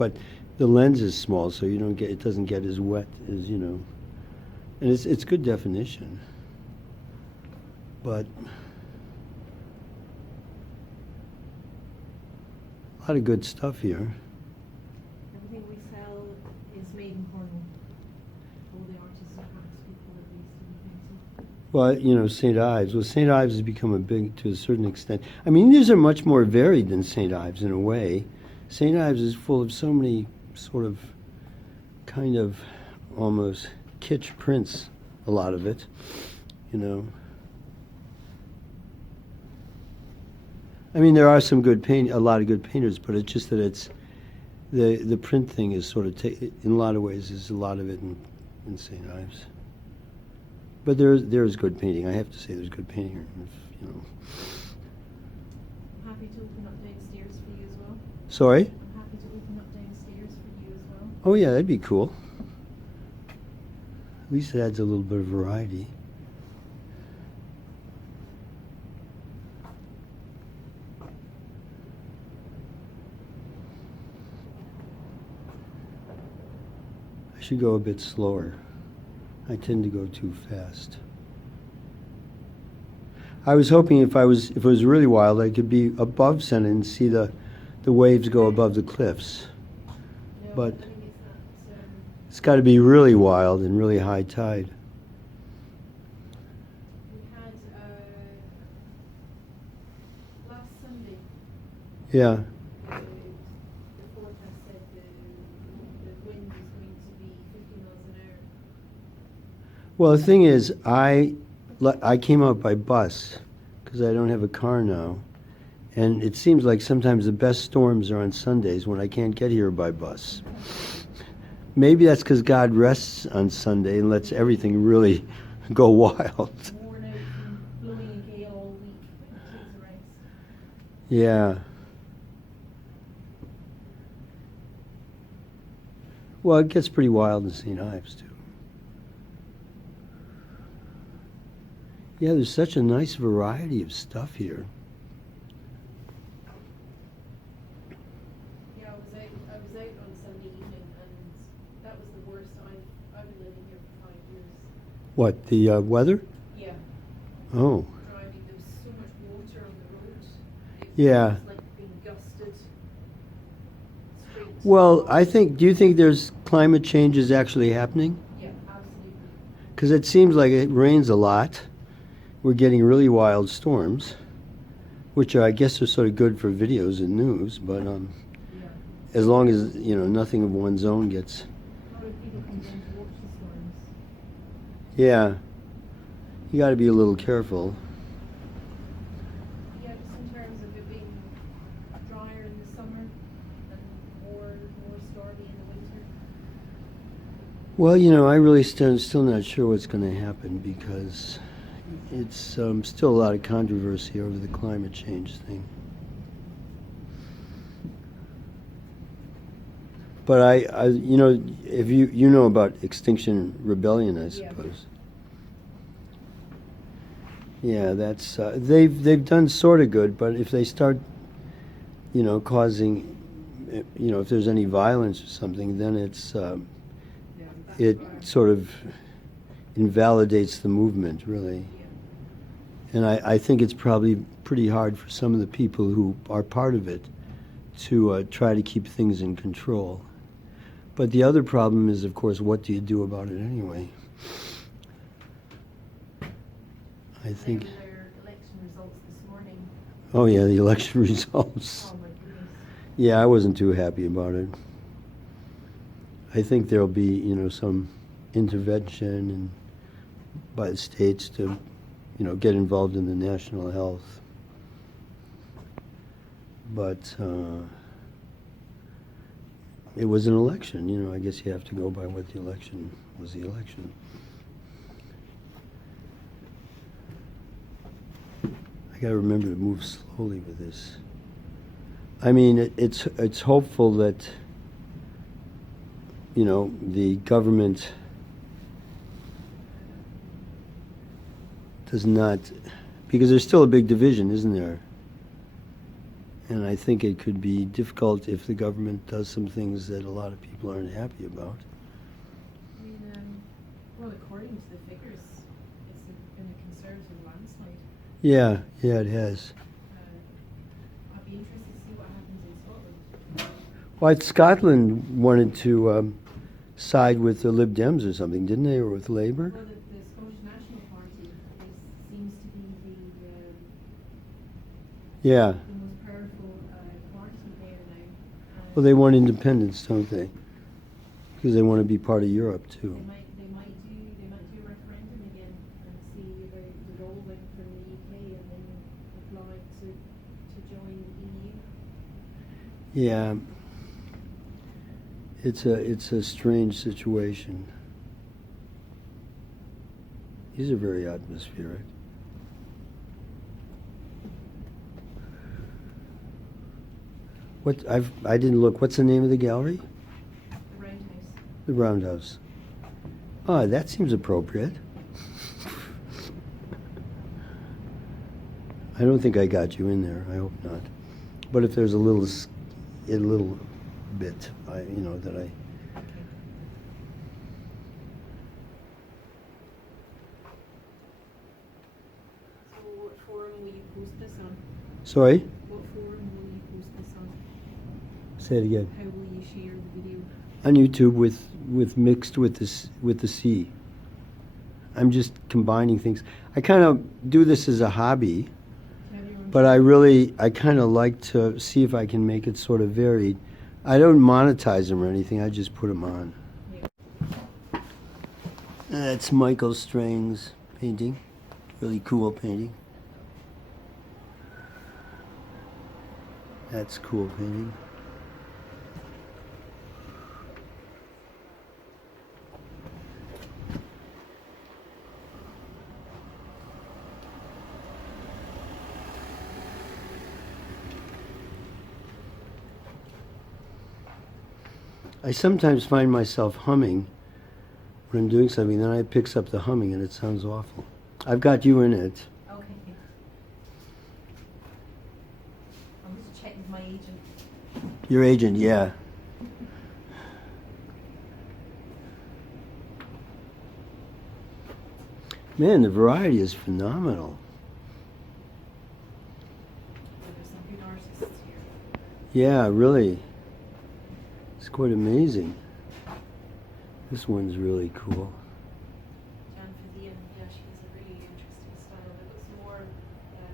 but the lens is small, so you don't get, it doesn't get as wet as, and it's good definition. But a lot of good stuff here. Everything we sell is made in Cornwall. All the artists and craftspeople that we used to be painting. Well, St. Ives. Well, St. Ives has become a big, to a certain extent. I mean, these are much more varied than St. Ives in a way. St. Ives is full of so many sort of, kind of, almost kitsch prints, a lot of it, I mean, there are some good a lot of good painters, but it's just that it's, the print thing is sort of, in a lot of ways, is a lot of it in St. Ives. But there is good painting. I have to say there's good painting, I'm happy to open up downstairs for you as well. Sorry? I'm happy to open up downstairs for you as well. Oh yeah, that'd be cool. At least it adds a little bit of variety. I should go a bit slower. I tend to go too fast. I was hoping if it was really wild, I could be above Sennen and see the waves go above the cliffs. No, But I think it's got to be really wild and really high tide. we had last Sunday. Yeah. The forecast said the wind was going to be 50 miles an hour. Well, the thing is, I came out by bus because I don't have a car now. And it seems like sometimes the best storms are on Sundays when I can't get here by bus. Maybe that's because God rests on Sunday and lets everything really go wild. Worn out from blowing a gale all week. It takes a rest. Yeah. Well, it gets pretty wild in St. Ives, too. Yeah, there's such a nice variety of stuff here. Yeah, I was out on Sunday evening, and that was the worst. I've been living here for 5 years. What, the weather? Yeah, Oh, driving. There was so much water on the road. yeah. It was like being gusted. Straight. Well, do you think there's climate change is actually happening? Yeah, absolutely. Because it seems like it rains a lot. We're getting really wild storms, which I guess are sort of good for videos and news, but Yeah. as long as, nothing of one's own gets... A lot of people come down to watch the storms. Yeah. You got to be a little careful. Yeah, just in terms of it being drier in the summer and more stormy in the winter. Well, I really still not sure what's going to happen because it's still a lot of controversy over the climate change thing. But if you know about Extinction Rebellion, I suppose. Yeah, that's they've done sort of good, but if they start, causing, if there's any violence or something, then it sort of invalidates the movement, really. And I think it's probably pretty hard for some of the people who are part of it to try to keep things in control. But the other problem is, of course, what do you do about it anyway? I think... Their election results this morning. Oh, yeah, the election results. Oh my goodness. Yeah, I wasn't too happy about it. I think there'll be, some intervention by the states to, get involved in the national health. But it was an election, I guess you have to go by what the election was the election. I got to remember to move slowly with this. I mean, it's hopeful that, the government does not, because there's still a big division, isn't there? And I think it could be difficult if the government does some things that a lot of people aren't happy about. I mean, well, according to the figures, it's been a conservative landslide. Yeah, it has. I'd be interested to see what happens in Scotland. Well, Scotland wanted to side with the Lib Dems or something, didn't they, or with Labour? Well, the Scottish National Party seems to be Yeah. the most powerful party there now. Well, they want independence, don't they? Because they want to be part of Europe too. They might do a referendum again and see about dissolving from the UK and then apply to join the EU. Yeah. It's a strange situation. These are very atmospheric. I didn't look. What's the name of the gallery? The Roundhouse. The Roundhouse. Ah, that seems appropriate. I don't think I got you in there. I hope not. But if there's a little bit, that I. So what forum will you post this on? Sorry? What forum will you post this on? Say it again. How will you share the video? On YouTube with mixed with the sea. I'm just combining things. I kind of do this as a hobby, but I kind of like to see if I can make it sort of varied. I don't monetize them or anything. I just put them on. Yeah. That's Michael Strang's painting. Really cool painting. That's cool painting. I sometimes find myself humming when I'm doing something, then it picks up the humming and it sounds awful. I've got you in it. Okay. I'm just checking with my agent. Your agent, yeah. Man, the variety is phenomenal. There's some good artists here. Yeah, really. It's quite amazing. This one's really cool. Jan Fazien, yeah, she has a really interesting style. It looks more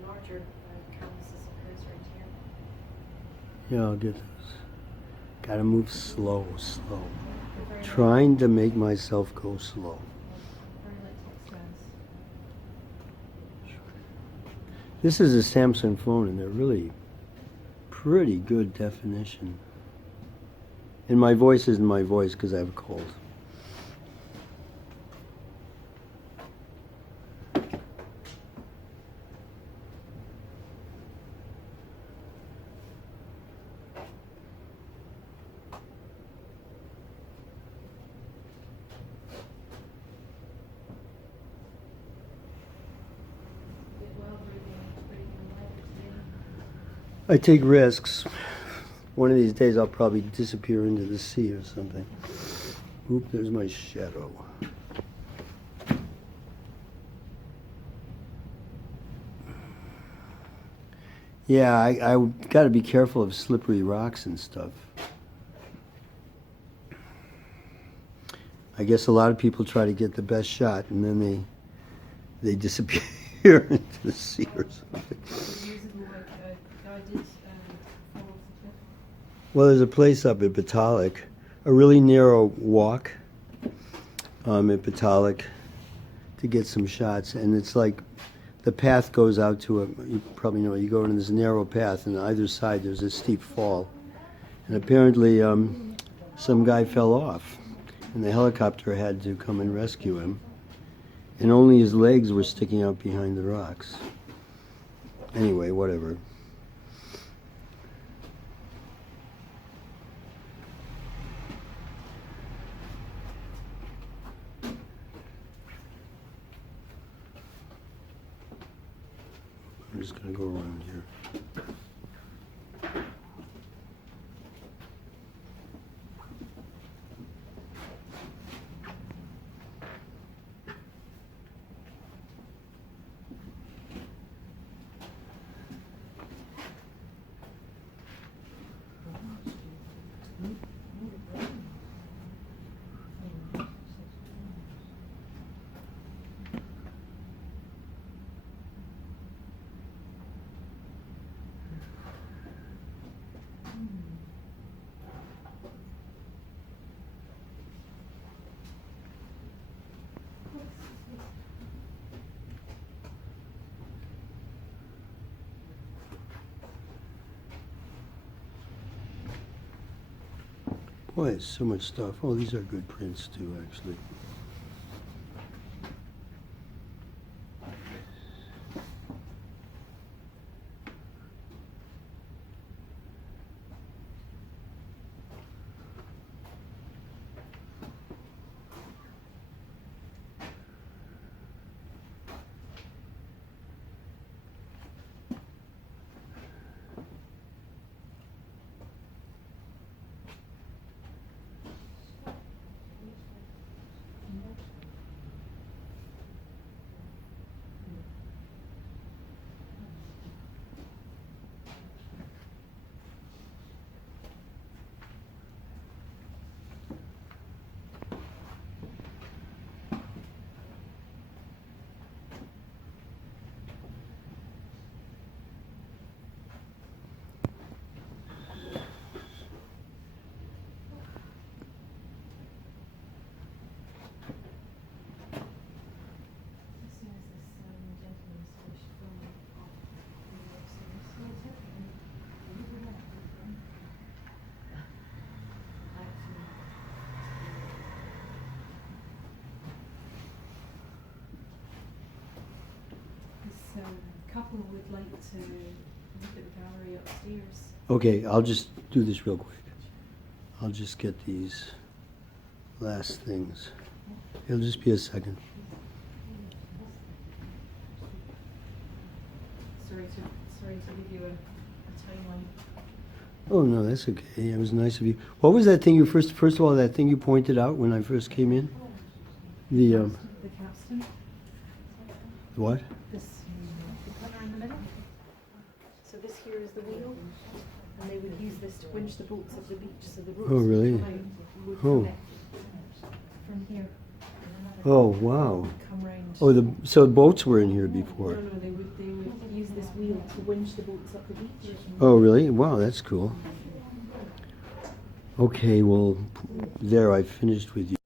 larger canvases of hers right here. Yeah, I'll get those. Gotta move slow. They're very Trying to make myself go slow. very light textiles. This is a Samsung phone and they're really pretty good definition. And my voice isn't my voice because I have a cold. I take risks. One of these days I'll probably disappear into the sea or something. Oop, there's my shadow. Yeah, I got to be careful of slippery rocks and stuff. I guess a lot of people try to get the best shot and then they disappear into the sea or something. Well, there's a place up at Batalik, a really narrow walk at Batalik to get some shots, and it's like the path goes out to you probably know, you go in this narrow path, and on either side there's a steep fall. And apparently some guy fell off, and the helicopter had to come and rescue him, and only his legs were sticking out behind the rocks. Anyway, whatever. I'm just going to go around here. Boy, it's so much stuff. Oh, these are good prints too, actually. Couple would like to look at the gallery upstairs. Okay, I'll just do this real quick. I'll just get these last things. It'll just be a second. Sorry to give you a timeline. Oh no, that's okay. It was nice of you. What was that thing you first of all, that thing you pointed out when I first came in? The The capstan. what? This the cutter in the middle. So this here is the wheel, and they would use this to winch the boats up the beach. So the ropes Oh, really? would Oh. connect from here. Oh wow. Come round. Oh, so boats were in here before. No, they would use this wheel to winch the boats up the beach. Oh really? Wow, that's cool. Okay, well, there I finished with you.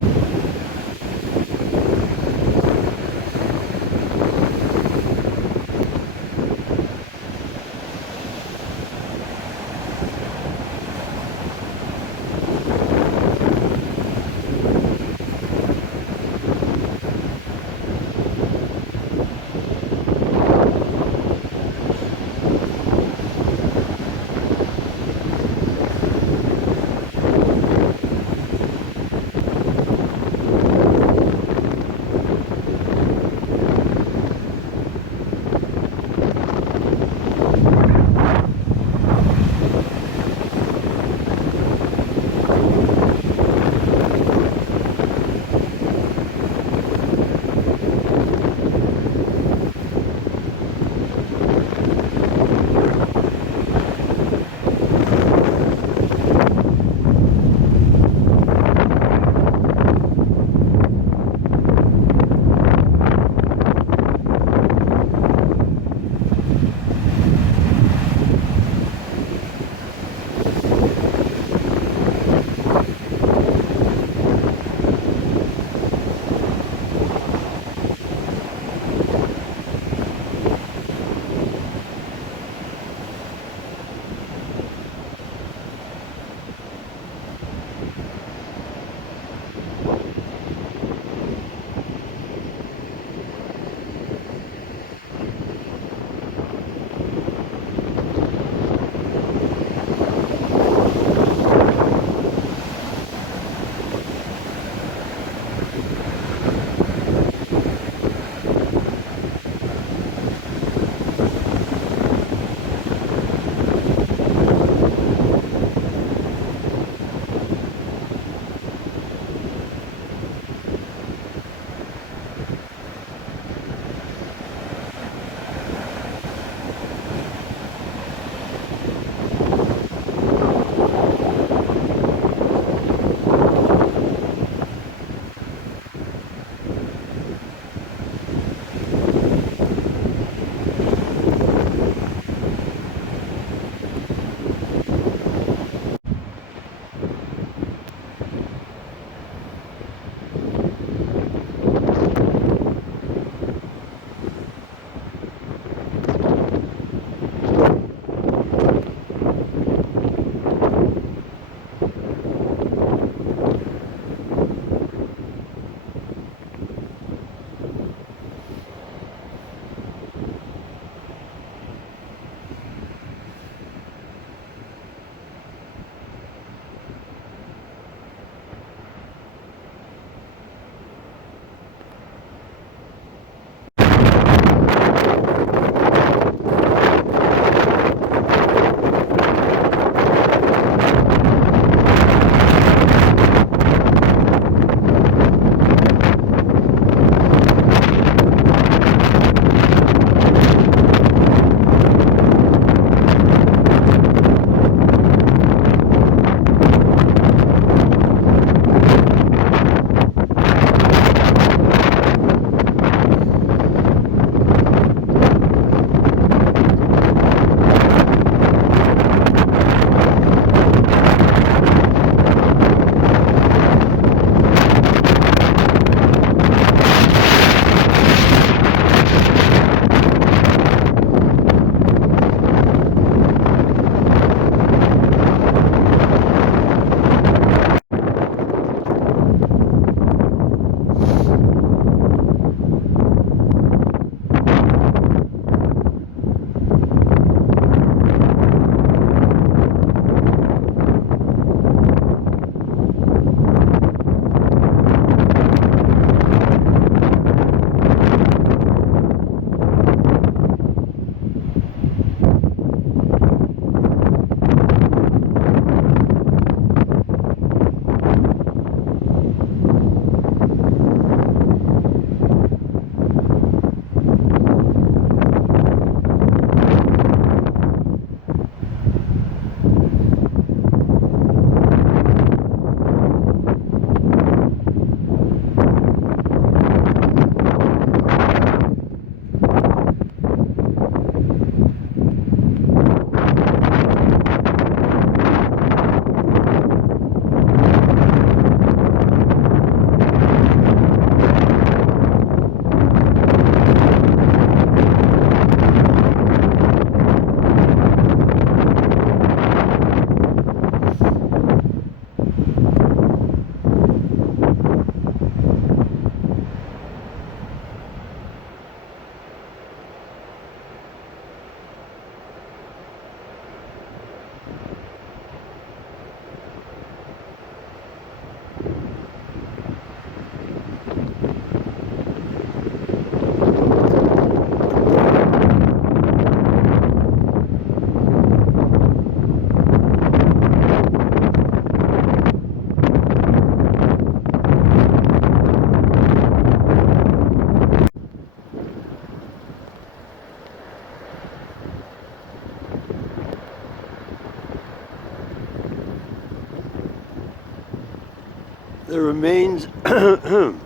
the remains. I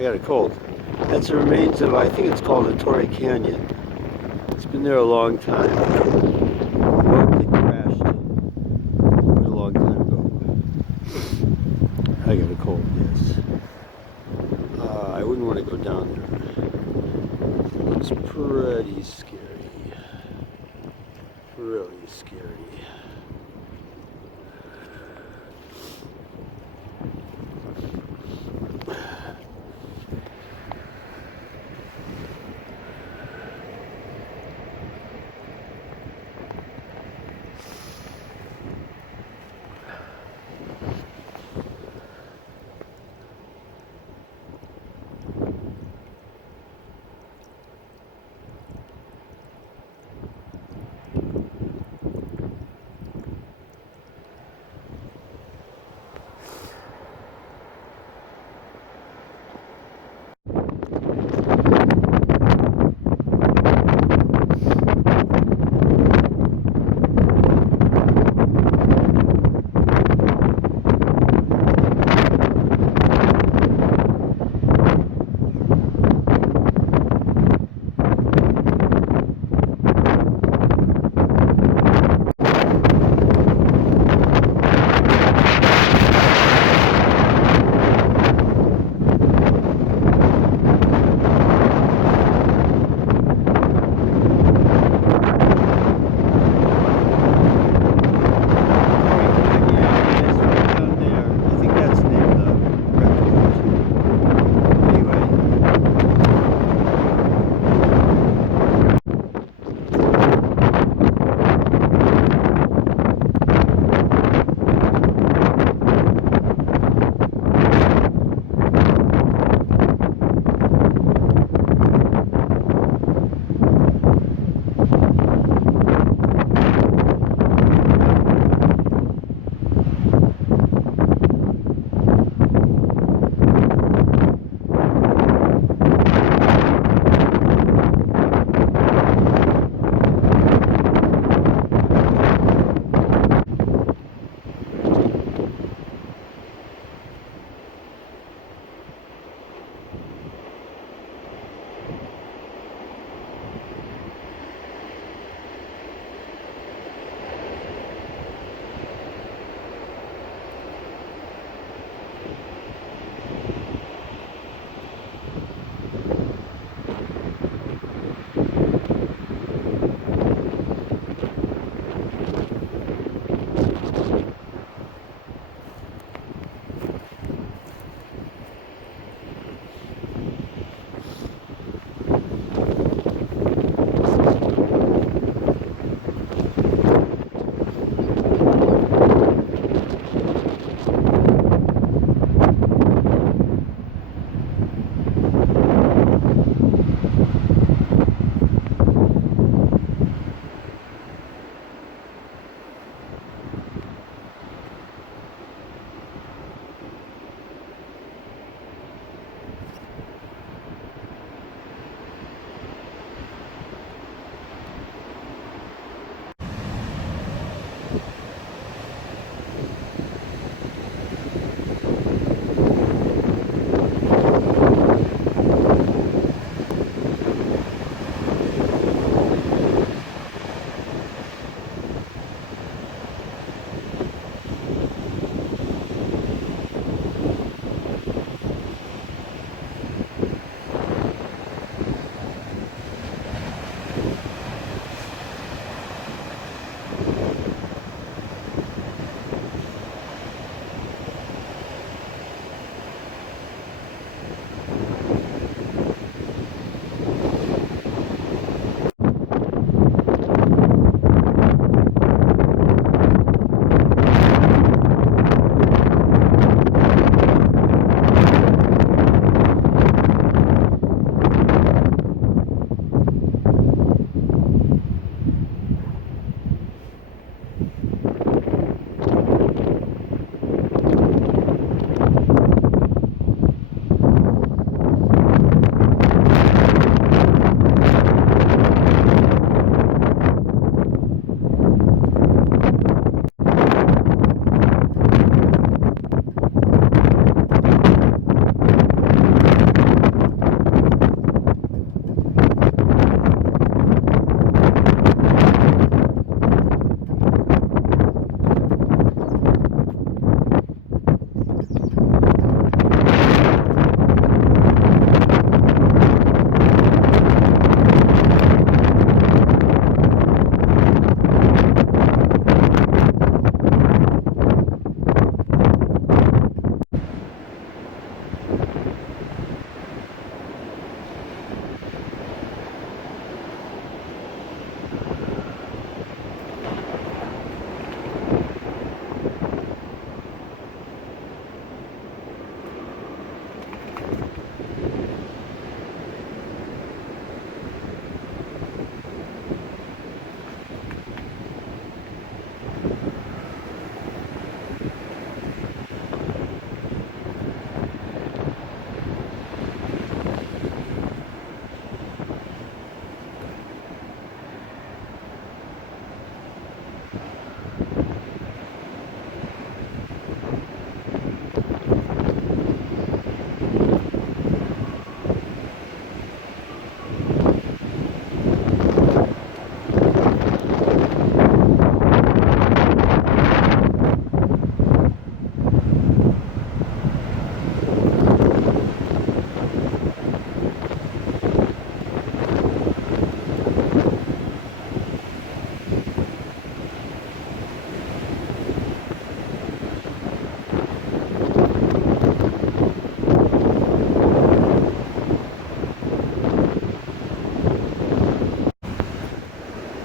got a cold. That's the remains of, I think it's called the Torrey Canyon. It's been there a long time. Boat that crashed quite a long time ago. I got a cold, yes. I wouldn't want to go down there. It's pretty scary. Really scary.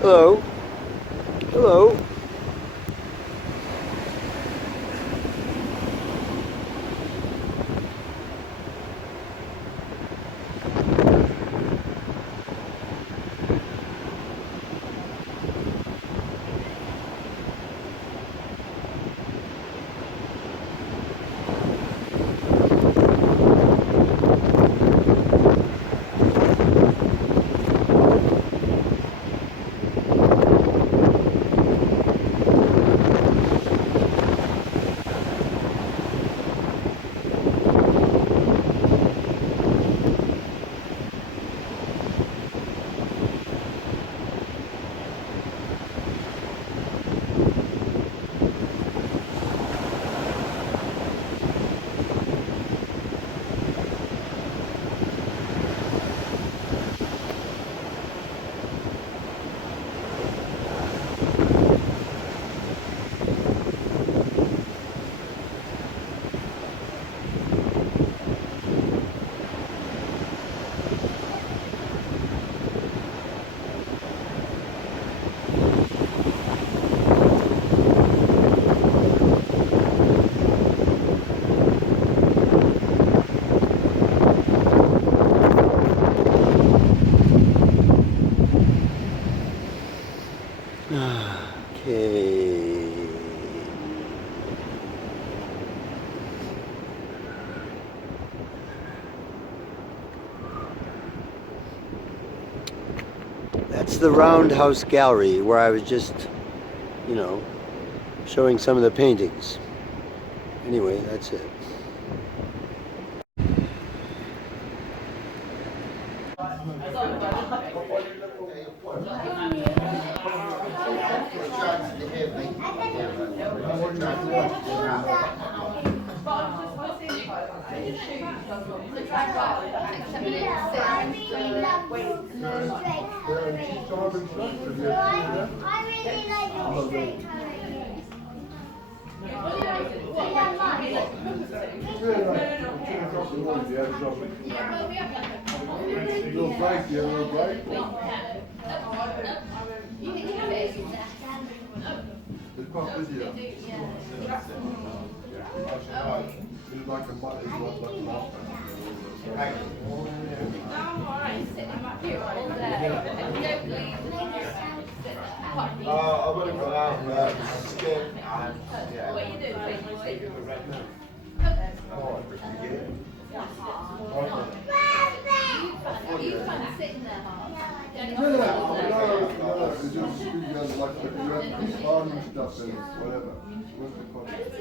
Hello. Hello. Okay. That's the Roundhouse Gallery where I was just, you know, showing some of the paintings. Anyway, that's it. It's quite busy though. It's like a mud, it's like an altar. I would have gone out and skin and yeah. What are you doing? Oh, You can't sit in there, no, it's just like the garden stuff and whatever. What's the concept?